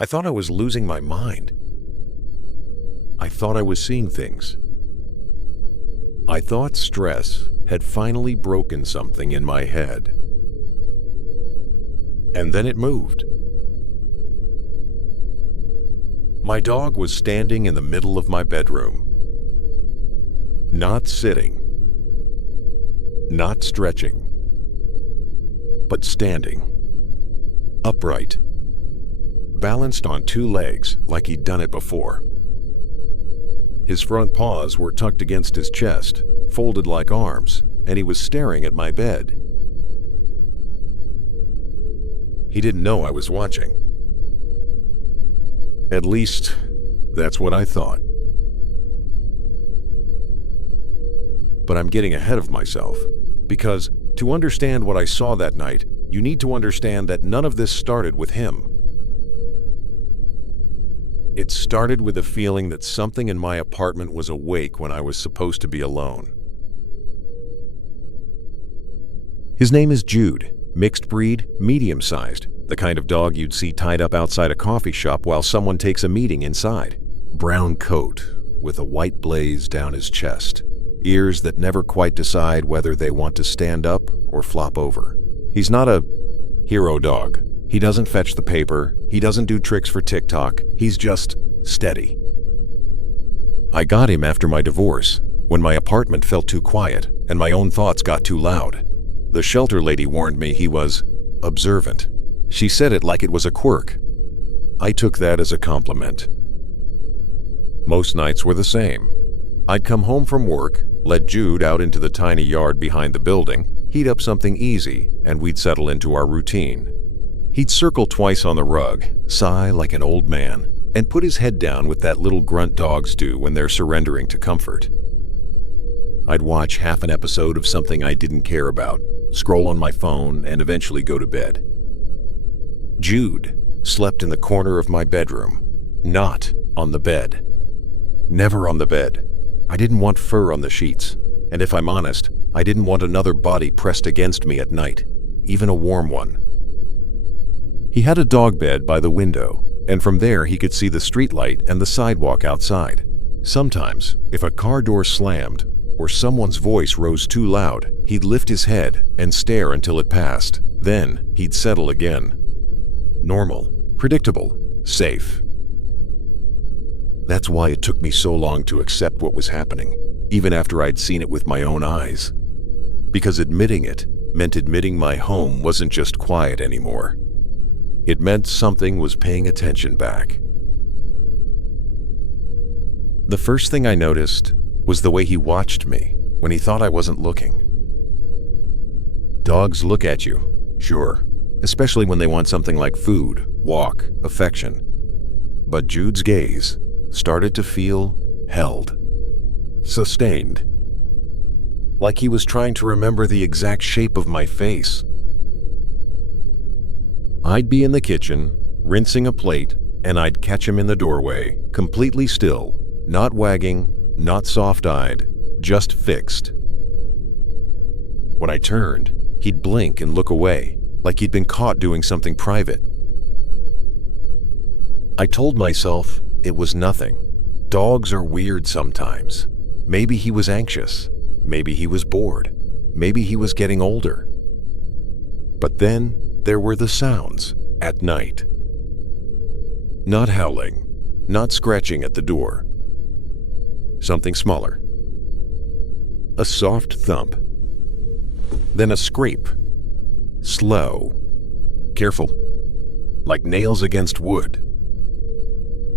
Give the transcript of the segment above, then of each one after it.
I thought I was losing my mind. I thought I was seeing things. I thought stress had finally broken something in my head. And then it moved. My dog was standing in the middle of my bedroom. Not sitting. Not stretching. But standing. Upright. Balanced on two legs like he'd done it before. His front paws were tucked against his chest, folded like arms, and he was staring at my bed. He didn't know I was watching. At least, that's what I thought. But I'm getting ahead of myself, because to understand what I saw that night, you need to understand that none of this started with him. It started with a feeling that something in my apartment was awake when I was supposed to be alone. His name is Jude, mixed breed, medium-sized, the kind of dog you'd see tied up outside a coffee shop while someone takes a meeting inside. Brown coat with a white blaze down his chest, ears that never quite decide whether they want to stand up or flop over. He's not a hero dog. He doesn't fetch the paper. He doesn't do tricks for TikTok. He's just steady. I got him after my divorce, when my apartment felt too quiet and my own thoughts got too loud. The shelter lady warned me he was observant. She said it like it was a quirk. I took that as a compliment. Most nights were the same. I'd come home from work, let Jude out into the tiny yard behind the building, heat up something easy, and we'd settle into our routine. He'd circle twice on the rug, sigh like an old man, and put his head down with that little grunt dogs do when they're surrendering to comfort. I'd watch half an episode of something I didn't care about, scroll on my phone, and eventually go to bed. Jude slept in the corner of my bedroom, not on the bed. Never on the bed. I didn't want fur on the sheets, and if I'm honest, I didn't want another body pressed against me at night, even a warm one. He had a dog bed by the window, and from there he could see the streetlight and the sidewalk outside. Sometimes, if a car door slammed or someone's voice rose too loud, he'd lift his head and stare until it passed. Then he'd settle again. Normal, predictable, safe. That's why it took me so long to accept what was happening, even after I'd seen it with my own eyes. Because admitting it meant admitting my home wasn't just quiet anymore. It meant something was paying attention back. The first thing I noticed was the way he watched me when he thought I wasn't looking. Dogs look at you, sure, especially when they want something like food, walk, affection. But Jude's gaze started to feel held, sustained, like he was trying to remember the exact shape of my face. I'd be in the kitchen, rinsing a plate, and I'd catch him in the doorway, completely still, not wagging, not soft-eyed, just fixed. When I turned, he'd blink and look away, like he'd been caught doing something private. I told myself it was nothing. Dogs are weird sometimes. Maybe he was anxious. Maybe he was bored. Maybe he was getting older. But then there were the sounds at night. Not howling, not scratching at the door. Something smaller. A soft thump. Then a scrape. Slow. Careful. Like nails against wood.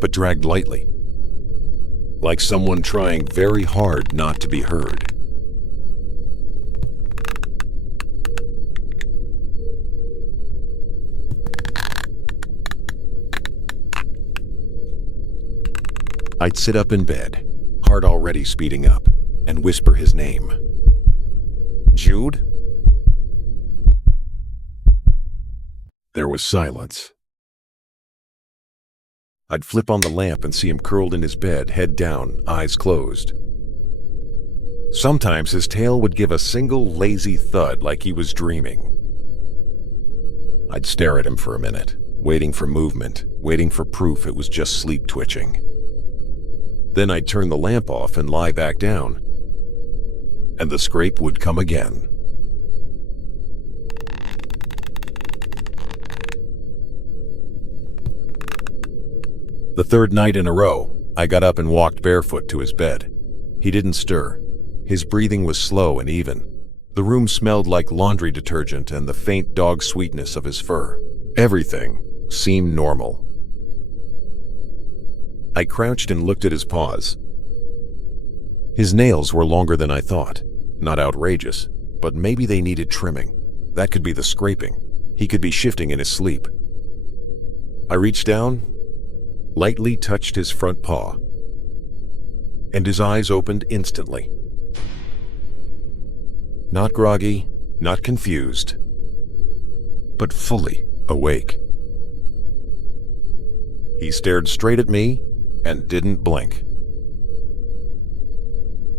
But dragged lightly. Like someone trying very hard not to be heard. I'd sit up in bed, heart already speeding up, and whisper his name. Jude? There was silence. I'd flip on the lamp and see him curled in his bed, head down, eyes closed. Sometimes his tail would give a single lazy thud like he was dreaming. I'd stare at him for a minute, waiting for movement, waiting for proof it was just sleep twitching. Then I'd turn the lamp off and lie back down, and the scrape would come again. The third night in a row, I got up and walked barefoot to his bed. He didn't stir. His breathing was slow and even. The room smelled like laundry detergent and the faint dog sweetness of his fur. Everything seemed normal. I crouched and looked at his paws. His nails were longer than I thought. Not outrageous, but maybe they needed trimming. That could be the scraping. He could be shifting in his sleep. I reached down, lightly touched his front paw, and his eyes opened instantly. Not groggy, not confused, but fully awake. He stared straight at me and didn't blink.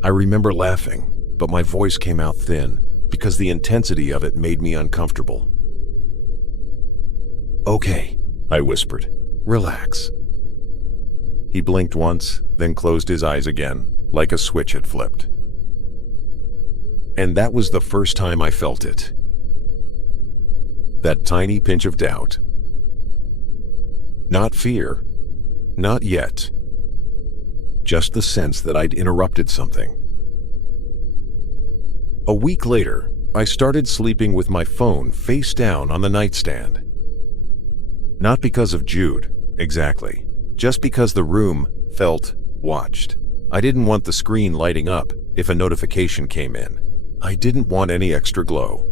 I remember laughing, but my voice came out thin because the intensity of it made me uncomfortable. "Okay," I whispered. "Relax." He blinked once, then closed his eyes again, like a switch had flipped. And that was the first time I felt it. That tiny pinch of doubt. Not fear, not yet. Just the sense that I'd interrupted something. A week later, I started sleeping with my phone face down on the nightstand. Not because of Jude, exactly. Just because the room felt watched. I didn't want the screen lighting up if a notification came in. I didn't want any extra glow.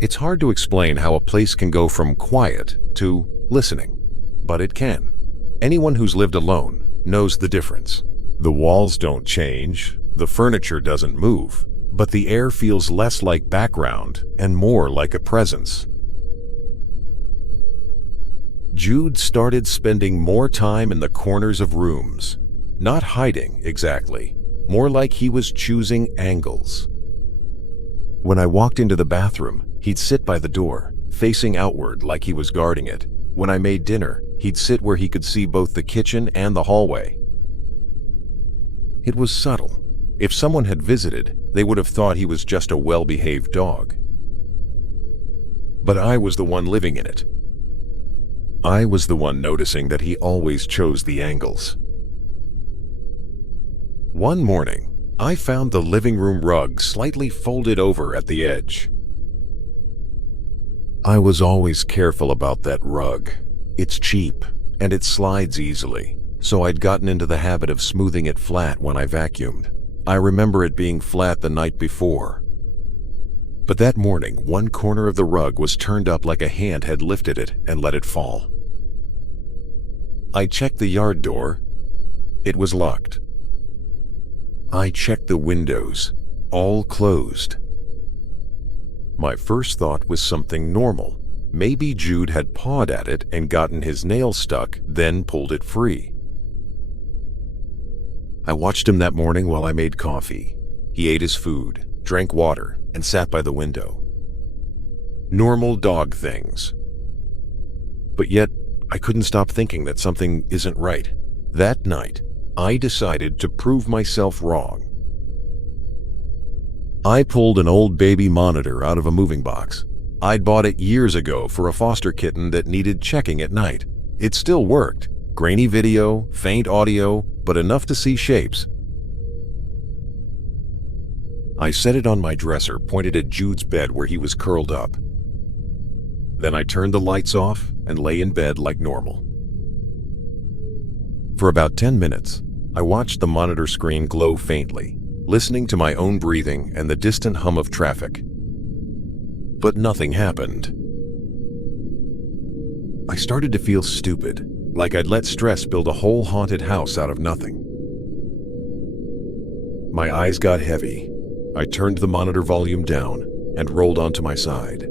It's hard to explain how a place can go from quiet to listening, but it can. Anyone who's lived alone knows the difference. The walls don't change, the furniture doesn't move, but the air feels less like background and more like a presence. Jude started spending more time in the corners of rooms. Not hiding, exactly. More like he was choosing angles. When I walked into the bathroom, he'd sit by the door, facing outward like he was guarding it. When I made dinner, he'd sit where he could see both the kitchen and the hallway. It was subtle. If someone had visited, they would have thought he was just a well-behaved dog. But I was the one living in it. I was the one noticing that he always chose the angles. One morning, I found the living room rug slightly folded over at the edge. I was always careful about that rug. It's cheap, and it slides easily, so I'd gotten into the habit of smoothing it flat when I vacuumed. I remember it being flat the night before. But that morning, one corner of the rug was turned up like a hand had lifted it and let it fall. I checked the yard door. It was locked. I checked the windows, all closed. My first thought was something normal. Maybe Jude had pawed at it and gotten his nail stuck, then pulled it free. I watched him that morning while I made coffee. He ate his food, drank water, and sat by the window. Normal dog things. But yet, I couldn't stop thinking that something isn't right. That night, I decided to prove myself wrong. I pulled an old baby monitor out of a moving box. I'd bought it years ago for a foster kitten that needed checking at night. It still worked. Grainy video, faint audio, but enough to see shapes. I set it on my dresser, pointed at Jude's bed where he was curled up. Then I turned the lights off and lay in bed like normal. For about 10 minutes, I watched the monitor screen glow faintly, listening to my own breathing and the distant hum of traffic. But nothing happened. I started to feel stupid, like I'd let stress build a whole haunted house out of nothing. My eyes got heavy. I turned the monitor volume down and rolled onto my side.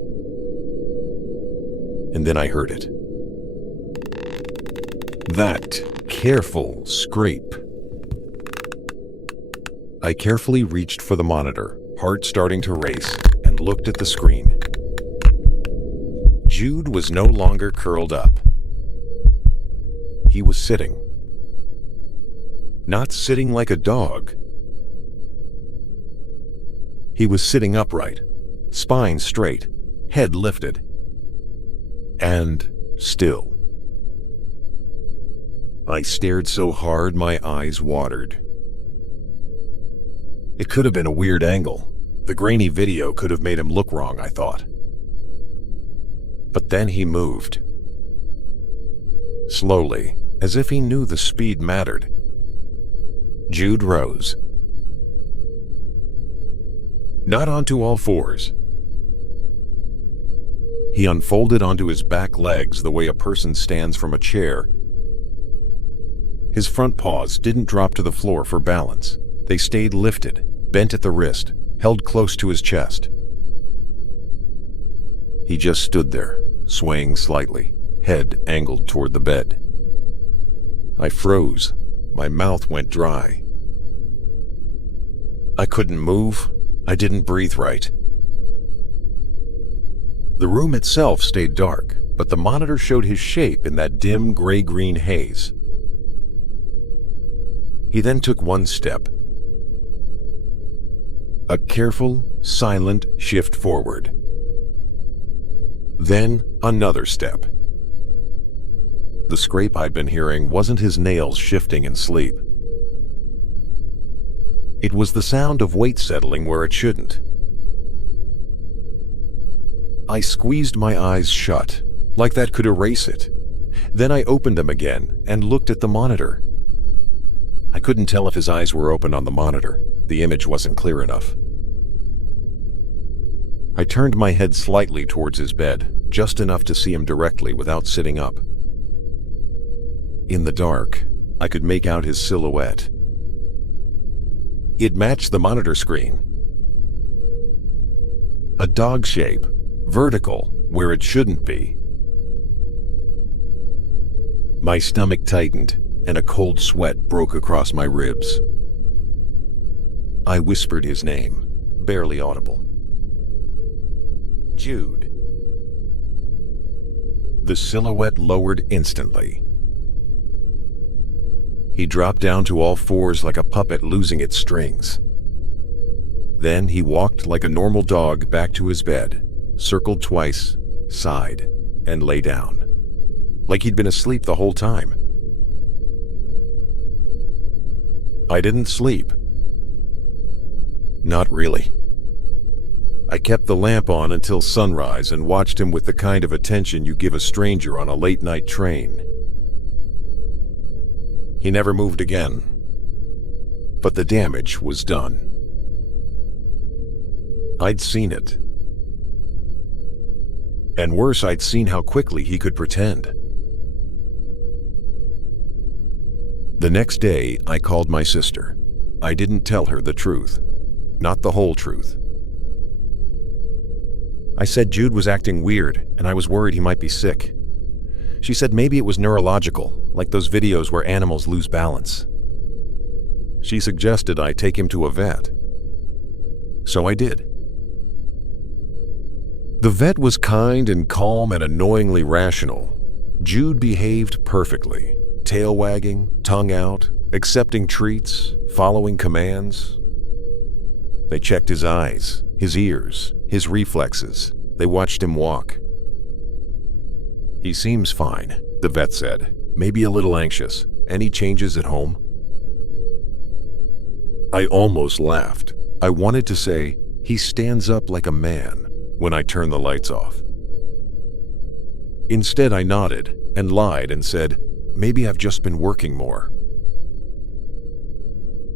And then I heard it. That careful scrape. I carefully reached for the monitor, heart starting to race, and looked at the screen. Jude was no longer curled up. he was sitting. Not sitting like a dog. He was sitting upright, spine straight, head lifted, and still. I stared so hard my eyes watered. It could have been a weird angle. The grainy video could have made him look wrong, I thought. But then he moved. Slowly, as if he knew the speed mattered. Jude rose. Not onto all fours. He unfolded onto his back legs the way a person stands from a chair. His front paws didn't drop to the floor for balance. They stayed lifted, bent at the wrist, held close to his chest. He just stood there, swaying slightly, head angled toward the bed. I froze. My mouth went dry. I couldn't move. I didn't breathe right. The room itself stayed dark, but the monitor showed his shape in that dim gray-green haze. He then took one step. A careful, silent shift forward. Then another step. The scrape I'd been hearing wasn't his nails shifting in sleep. It was the sound of weight settling where it shouldn't. I squeezed my eyes shut, like that could erase it. Then I opened them again and looked at the monitor. I couldn't tell if his eyes were open on the monitor. The image wasn't clear enough. I turned my head slightly towards his bed, just enough to see him directly without sitting up. In the dark, I could make out his silhouette. It matched the monitor screen. A dog shape, vertical, where it shouldn't be. My stomach tightened, and a cold sweat broke across my ribs. I whispered his name, barely audible. Jude. The silhouette lowered instantly. He dropped down to all fours like a puppet losing its strings. Then he walked like a normal dog back to his bed, circled twice, sighed, and lay down, like he'd been asleep the whole time. I didn't sleep. Not really. I kept the lamp on until sunrise and watched him with the kind of attention you give a stranger on a late-night train. He never moved again, but the damage was done. I'd seen it. And worse, I'd seen how quickly he could pretend. The next day, I called my sister. I didn't tell her the truth, not the whole truth. I said Jude was acting weird, and I was worried he might be sick. She said maybe it was neurological, like those videos where animals lose balance. She suggested I take him to a vet. So I did. The vet was kind and calm and annoyingly rational. Jude behaved perfectly, tail wagging, tongue out, accepting treats, following commands. They checked his eyes, his ears, his reflexes. They watched him walk. He seems fine, the vet said, maybe a little anxious. Any changes at home? I almost laughed. I wanted to say, he stands up like a man when I turn the lights off. Instead, I nodded and lied and said, maybe I've just been working more.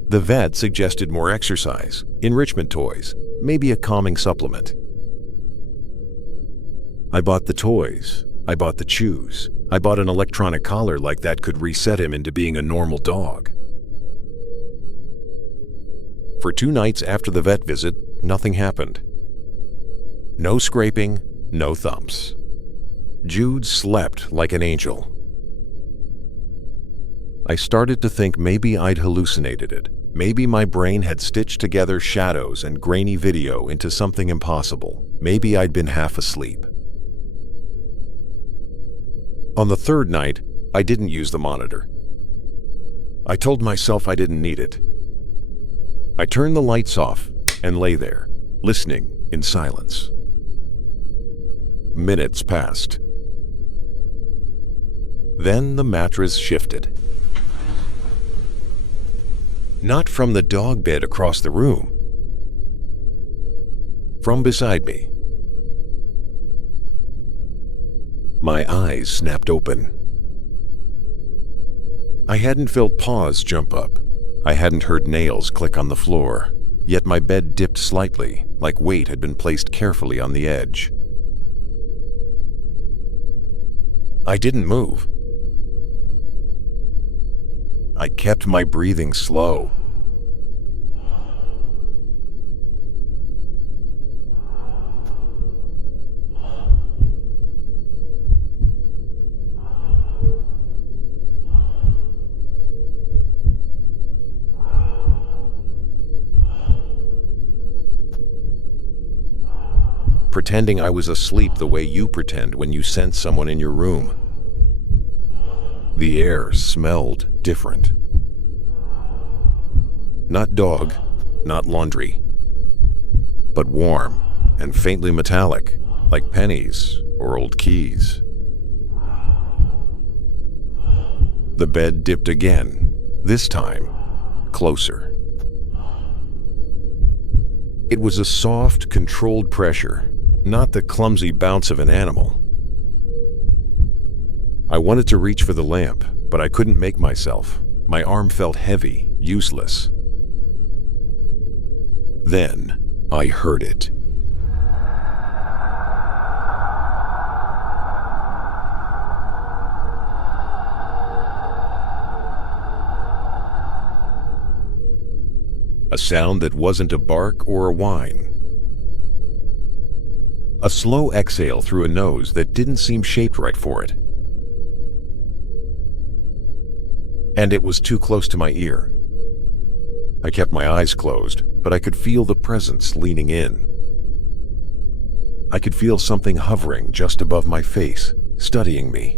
The vet suggested more exercise, enrichment toys, maybe a calming supplement. I bought the toys. I bought the chews. I bought an electronic collar like that could reset him into being a normal dog. For 2 nights after the vet visit, nothing happened. No scraping, no thumps. Jude slept like an angel. I started to think maybe I'd hallucinated it. Maybe my brain had stitched together shadows and grainy video into something impossible. Maybe I'd been half asleep. On the 3rd night, I didn't use the monitor. I told myself I didn't need it. I turned the lights off and lay there, listening in silence. Minutes passed. Then the mattress shifted. Not from the dog bed across the room. From beside me. My eyes snapped open. I hadn't felt paws jump up. I hadn't heard nails click on the floor, yet my bed dipped slightly, like weight had been placed carefully on the edge. I didn't move. I kept my breathing slow. Pretending I was asleep the way you pretend when you sense someone in your room. The air smelled different. Not dog, not laundry, but warm and faintly metallic, like pennies or old keys. The bed dipped again, this time closer. It was a soft, controlled pressure, not the clumsy bounce of an animal. I wanted to reach for the lamp, but I couldn't make myself. My arm felt heavy, useless. Then I heard it. A sound that wasn't a bark or a whine. A slow exhale through a nose that didn't seem shaped right for it. And it was too close to my ear. I kept my eyes closed, but I could feel the presence leaning in. I could feel something hovering just above my face, studying me.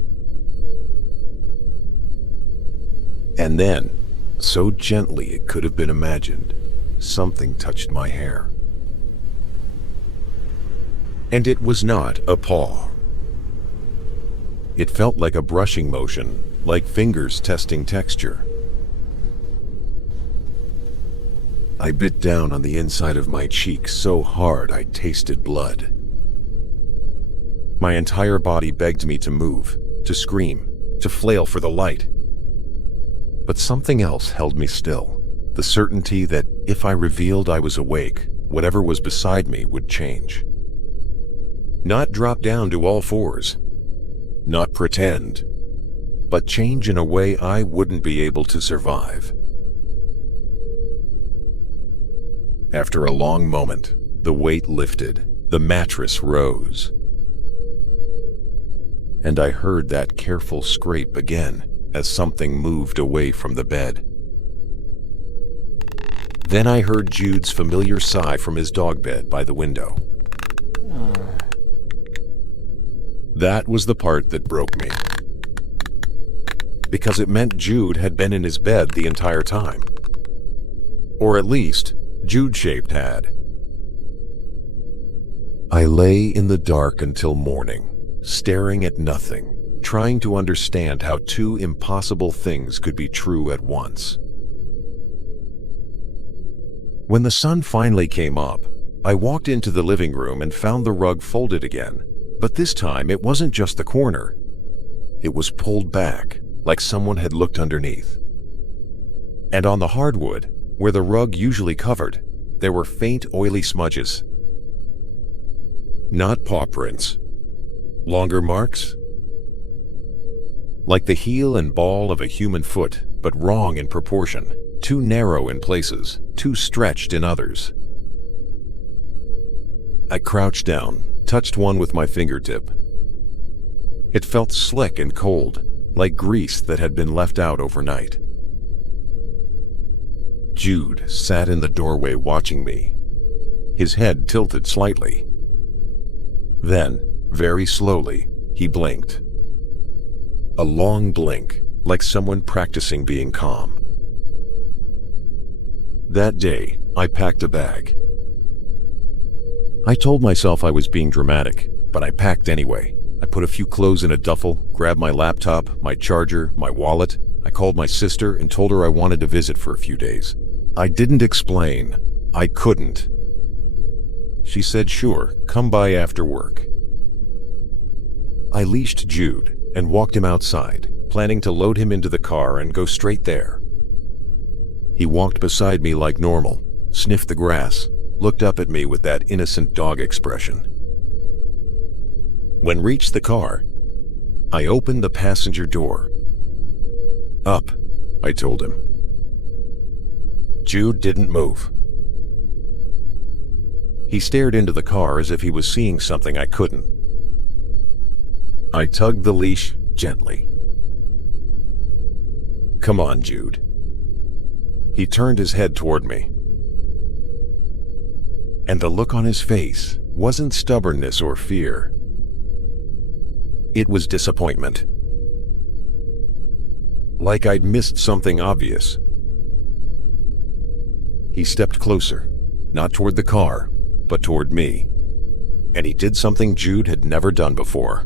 And then, so gently it could have been imagined, something touched my hair. And it was not a paw. It felt like a brushing motion, like fingers testing texture. I bit down on the inside of my cheek so hard I tasted blood. My entire body begged me to move, to scream, to flail for the light. But something else held me still, the certainty that if I revealed I was awake, whatever was beside me would change. Not drop down to all fours, not pretend, but change in a way I wouldn't be able to survive. After a long moment, the weight lifted, the mattress rose. And I heard that careful scrape again as something moved away from the bed. Then I heard Jude's familiar sigh from his dog bed by the window. That was the part that broke me. Because it meant Jude had been in his bed the entire time. Or at least, Jude-shaped had. I lay in the dark until morning, staring at nothing, trying to understand how two impossible things could be true at once. When the sun finally came up, I walked into the living room and found the rug folded again, but this time it wasn't just the corner. It was pulled back, like someone had looked underneath. And on the hardwood, where the rug usually covered, there were faint, oily smudges. Not paw prints. Longer marks? Like the heel and ball of a human foot, but wrong in proportion, too narrow in places, too stretched in others. I crouched down, touched one with my fingertip. It felt slick and cold, like grease that had been left out overnight. Jude sat in the doorway watching me, his head tilted slightly. Then, very slowly, he blinked. A long blink, like someone practicing being calm. That day, I packed a bag. I told myself I was being dramatic, but I packed anyway. I put a few clothes in a duffel, grabbed my laptop, my charger, my wallet. I called my sister and told her I wanted to visit for a few days. I didn't explain. I couldn't. She said, "Sure, come by after work." I leashed Jude and walked him outside, planning to load him into the car and go straight there. He walked beside me like normal, sniffed the grass, looked up at me with that innocent dog expression. When reached the car, I opened the passenger door. "Up," I told him. Jude didn't move. He stared into the car as if he was seeing something I couldn't. I tugged the leash gently. "Come on, Jude." He turned his head toward me. And the look on his face wasn't stubbornness or fear. It was disappointment. Like I'd missed something obvious. He stepped closer, not toward the car, but toward me. And he did something Jude had never done before.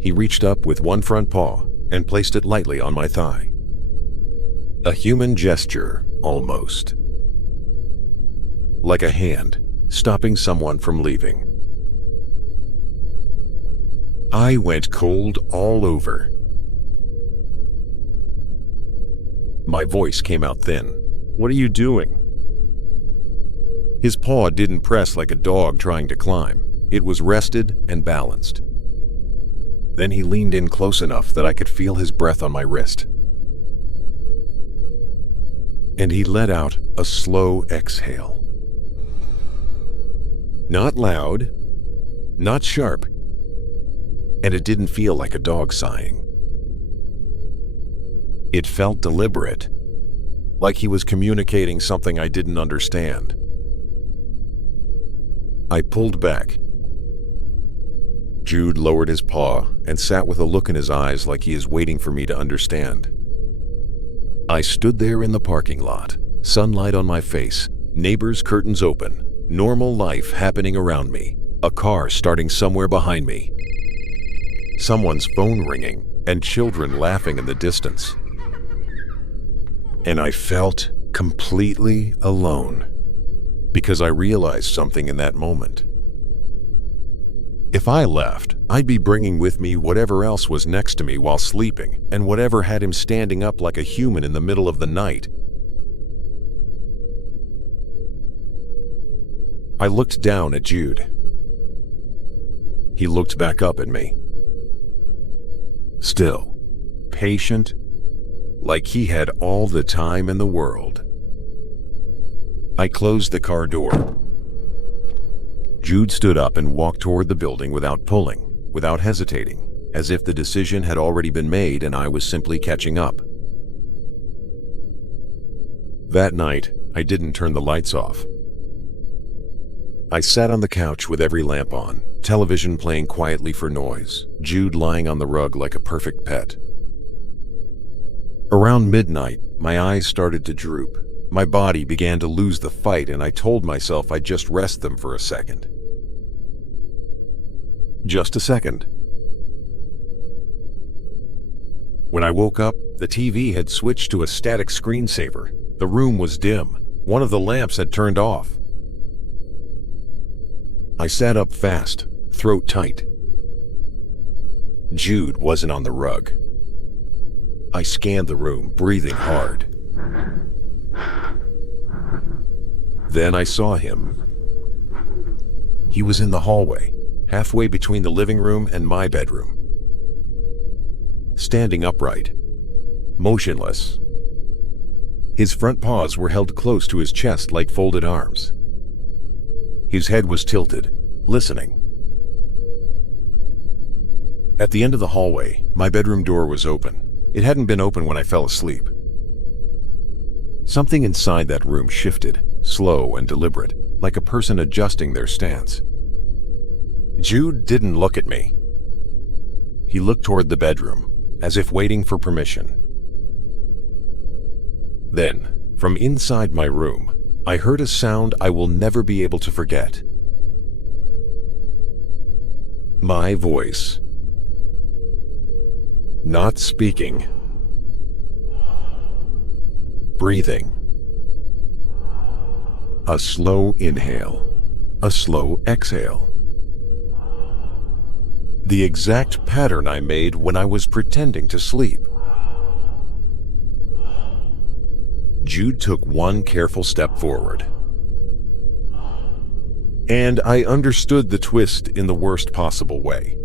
He reached up with one front paw and placed it lightly on my thigh. A human gesture, almost. Like a hand, stopping someone from leaving. I went cold all over. My voice came out thin. "What are you doing?" His paw didn't press like a dog trying to climb. It was rested and balanced. Then he leaned in close enough that I could feel his breath on my wrist. And he let out a slow exhale. Not loud, not sharp, and it didn't feel like a dog sighing. It felt deliberate, like he was communicating something I didn't understand. I pulled back. Jude lowered his paw and sat with a look in his eyes like he is waiting for me to understand. I stood there in the parking lot, sunlight on my face, neighbors' curtains open, normal life happening around me, a car starting somewhere behind me, someone's phone ringing, and children laughing in the distance. And I felt completely alone, because I realized something in that moment. If I left, I'd be bringing with me whatever else was next to me while sleeping, and whatever had him standing up like a human in the middle of the night. I looked down at Jude. He looked back up at me. Still, patient, like he had all the time in the world. I closed the car door. Jude stood up and walked toward the building without pulling, without hesitating, as if the decision had already been made and I was simply catching up. That night, I didn't turn the lights off. I sat on the couch with every lamp on, television playing quietly for noise, Jude lying on the rug like a perfect pet. Around midnight, my eyes started to droop. My body began to lose the fight, and I told myself I'd just rest them for a second. Just a second. When I woke up, the TV had switched to a static screensaver. The room was dim. One of the lamps had turned off. I sat up fast, throat tight. Jude wasn't on the rug. I scanned the room, breathing hard. Then I saw him. He was in the hallway, halfway between the living room and my bedroom. Standing upright, motionless. His front paws were held close to his chest like folded arms. His head was tilted, listening. At the end of the hallway, my bedroom door was open. It hadn't been open when I fell asleep. Something inside that room shifted, slow and deliberate, like a person adjusting their stance. Jude didn't look at me. He looked toward the bedroom, as if waiting for permission. Then, from inside my room, I heard a sound I will never be able to forget. My voice. Not speaking. Breathing. A slow inhale. A slow exhale. The exact pattern I made when I was pretending to sleep. Jude took one careful step forward. And I understood the twist in the worst possible way.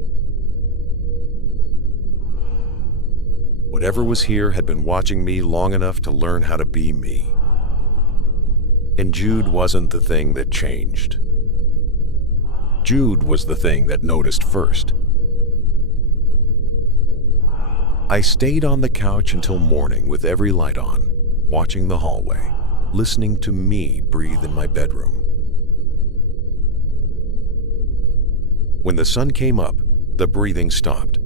Whatever was here had been watching me long enough to learn how to be me. And Jude wasn't the thing that changed. Jude was the thing that noticed first. I stayed on the couch until morning with every light on, watching the hallway, listening to me breathe in my bedroom. When the sun came up, the breathing stopped.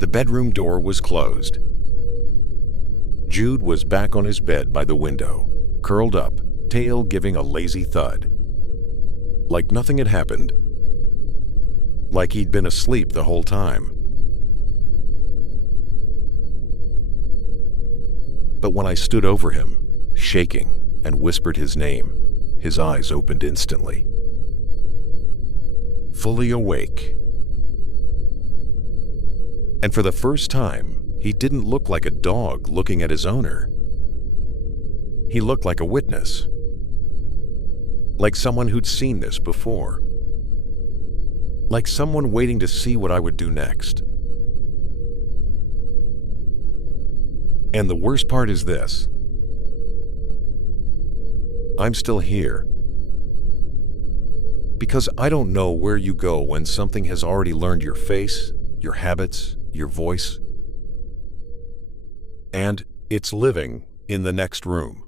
The bedroom door was closed. Jude was back on his bed by the window, curled up, tail giving a lazy thud. Like nothing had happened. Like he'd been asleep the whole time. But when I stood over him, shaking, and whispered his name, his eyes opened instantly. Fully awake. And for the first time, he didn't look like a dog looking at his owner. He looked like a witness. Like someone who'd seen this before. Like someone waiting to see what I would do next. And the worst part is this. I'm still here. Because I don't know where you go when something has already learned your face, your habits, your voice. And it's living in the next room.